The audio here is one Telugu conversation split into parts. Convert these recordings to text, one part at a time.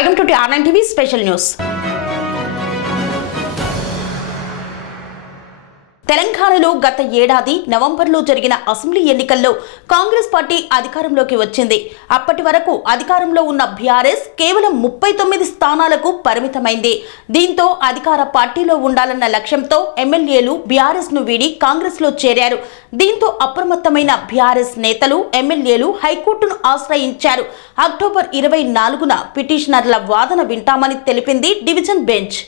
Welcome to TR9 TV Special News. తెలంగాణలో గత ఏడాది నవంబర్లో జరిగిన అసెంబ్లీ ఎన్నికల్లో కాంగ్రెస్ పార్టీ అధికారంలోకి వచ్చింది. అప్పటి వరకు అధికారంలో ఉన్న బీఆర్ఎస్ కేవలం 39 స్థానాలకు పరిమితమైంది. దీంతో అధికార పార్టీలో ఉండాలన్న లక్ష్యంతో ఎమ్మెల్యేలు బీఆర్ఎస్ ను వీడి కాంగ్రెస్ లో చేరారు. దీంతో అప్రమత్తమైన బీఆర్ఎస్ నేతలు ఎమ్మెల్యేలు హైకోర్టును ఆశ్రయించారు. అక్టోబర్ 24న పిటిషనర్ల వాదన వింటామని తెలిపింది డివిజన్ బెంచ్.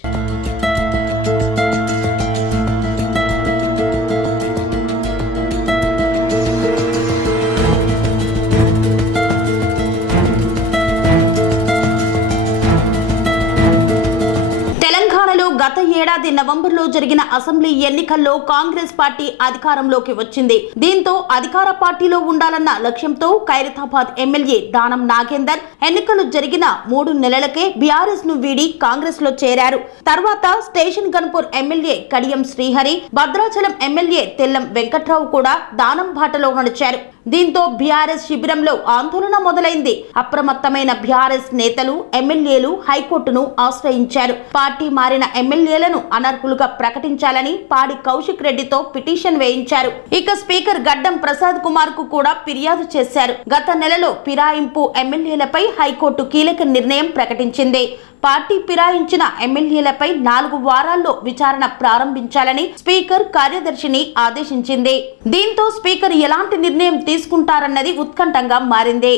గత ఏడాది నవంబర్లో జరిగిన అసెంబ్లీ ఎన్నికల్లో కాంగ్రెస్ పార్టీ అధికారంలోకి వచ్చింది. దీంతో అధికార పార్టీలో ఉండాలన్న లక్ష్యంతో ఖైరతాబాద్ ఎమ్మెల్యే దానం నాగేందర్ ఎన్నికలు జరిగిన 3 నెలలకే బీఆర్ఎస్ ను వీడి కాంగ్రెస్ లో చేరారు. తర్వాత స్టేషన్ గన్పూర్ ఎమ్మెల్యే కడియం శ్రీహరి, భద్రాచలం ఎమ్మెల్యే తెల్లం వెంకట్రావు కూడా దానం బాటలో నడిచారు. దీంతో బీఆర్ఎస్ శిబిరంలో ఆందోళన మొదలైంది. అప్రమత్తమైన బీఆర్ఎస్ నేతలు ఎమ్మెల్యేలు హైకోర్టును ఆశ్రయించారు. పార్టీ మారిన ఎమ్మెల్యేలను అనర్హులుగా ప్రకటించాలని పాడి కౌశిక్ రెడ్డితో పిటిషన్ వేయించారు. ఇక స్పీకర్ గడ్డం ప్రసాద్ కుమార్ కు కూడా ఫిర్యాదు చేశారు. గత నెలలో ఫిరాయింపు ఎమ్మెల్యేలపై హైకోర్టు కీలక నిర్ణయం ప్రకటించింది. పార్టీ ఫిరాయించిన ఎమ్మెల్యేలపై 4 వారాల్లో విచారణ ప్రారంభించాలని స్పీకర్ కార్యదర్శిని ఆదేశించింది. దీంతో స్పీకర్ ఎలాంటి నిర్ణయం తీసుకుంటారన్నది ఉత్కంఠంగా మారింది.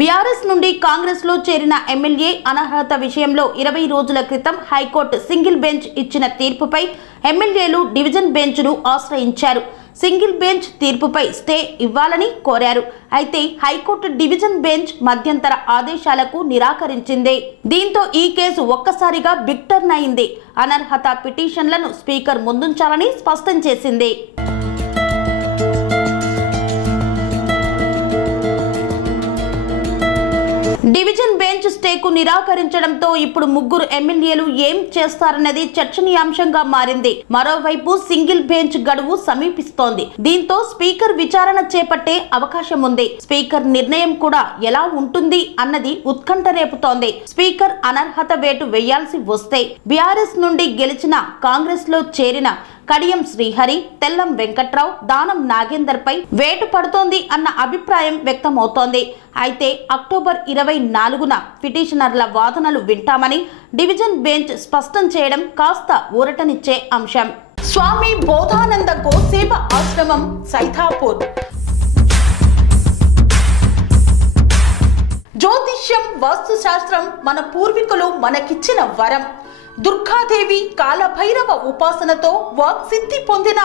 బీఆర్ఎస్ నుండి కాంగ్రెస్ లో చేరిన ఎమ్మెల్యే అనర్హత విషయంలో 20 రోజుల క్రితం హైకోర్టు సింగిల్ బెంచ్ ఇచ్చిన తీర్పుపై ఎమ్మెల్యేలు డివిజన్ బెంచ్ ను ఆశ్రయించారు. సింగిల్ బెంచ్ తీర్పుపై స్టే ఇవ్వాలని కోరారు. అయితే హైకోర్టు డివిజన్ బెంచ్ మధ్యంతర ఆదేశాలకు నిరాకరించింది. దీంతో ఈ కేసు ఒక్కసారిగా బిగ్ టర్న్ అయింది. అనర్హత పిటిషన్లను స్పీకర్ ముందుంచాలని స్పష్టం చేసింది. డివిజన్ బెంచ్ స్టేకు నిరాకరించడంతో ఇప్పుడు 3 ఎమ్మెల్యేలు ఏం చేస్తారన్నది చర్చనీయాంశంగా మారింది. మరోవైపు సింగిల్ బెంచ్ గడువు సమీపిస్తోంది. దీంతో స్పీకర్ విచారణ చేపట్టే అవకాశం ఉంది. స్పీకర్ నిర్ణయం కూడా ఎలా ఉంటుంది అన్నది ఉత్కంఠ రేపుతోంది. స్పీకర్ అనర్హత వేటు వేయాల్సి వస్తే బీఆర్ఎస్ నుండి గెలిచిన కాంగ్రెస్ లో చేరిన కడియం శ్రీహరి, తెల్లం వెంకట్రావు, దానం నాగేందర్ పై వేటు పడుతోంది అన్న అభిప్రాయం వ్యక్తమవుతోంది. అయితే అక్టోబర్ 24న పిటిషనర్ల వాదనలు వింటామని డివిజన్ బెంచ్ స్పష్టం చేయడం కాస్త ఊరటనిచ్చే అంశం. స్వామి బోధానంద గోసేవ ఆశ్రమం సైథాపూర్. జ్యోతిష్యం, వాస్తుశాస్త్రం మన పూర్వీకులు మనకిచ్చిన వరం. దుర్గాదేవి, కాలభైరవ ఉపాసనతో వాక్సిద్ధి పొందిన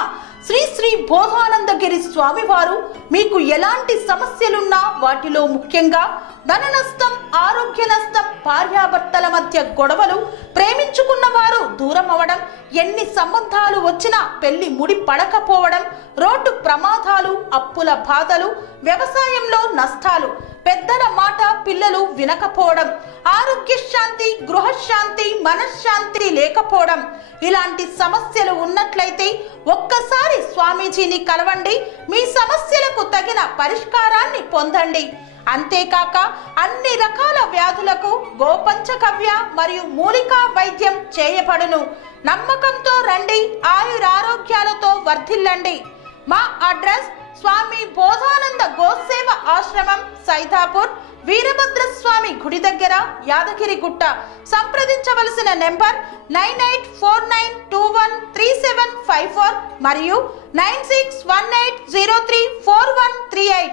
శ్రీ శ్రీ బోధానందగిరి స్వామివారు మీకు ఎలాంటి సమస్యలున్నా, వాటిలో ముఖ్యంగా ధన నష్టం, ఆరోగ్య నష్టం, భార్యాభర్తల మధ్య గొడవలు, ప్రేమించుకున్న వారు దూరం అవడం, ఎన్ని సంబంధాలు వచ్చినా పెళ్లి ముడి పడకపోవడం, రోడ్డు ప్రమాదాలు, అప్పుల బాధలు, వ్యవసాయంలో నష్టాలు, పెద్దల మాట పిల్లలు వినకపోవడం, ఆరోగ్య శాంతి, గృహశాంతి, మనశ్శాంతి లేకపోవడం, ఇలాంటి సమస్యలు ఉన్నట్లయితే ఒక్కసారి స్వామీజీని కలవండి. మీ సమస్యలకు తగిన పరిష్కారాన్ని పొందండి. అంతేకాక అన్ని రకాల వ్యాధులకు గోపంచకవ్య మరియు మూలికా వైద్యం చేయబడును. నమ్మకంతో రండి, ఆయురారోగ్యాలతో వర్ధిల్లండి. మా అడ్రస్ స్వామి బోధానంద గోసేవ ఆశ్రమం, సైథాపూర్, వీరభద్రస్వామి గుడి దగ్గర, యాదగిరిగుట్ట. సంప్రదించవలసిన నెంబర్ 9849213754 మరియు 9618034138.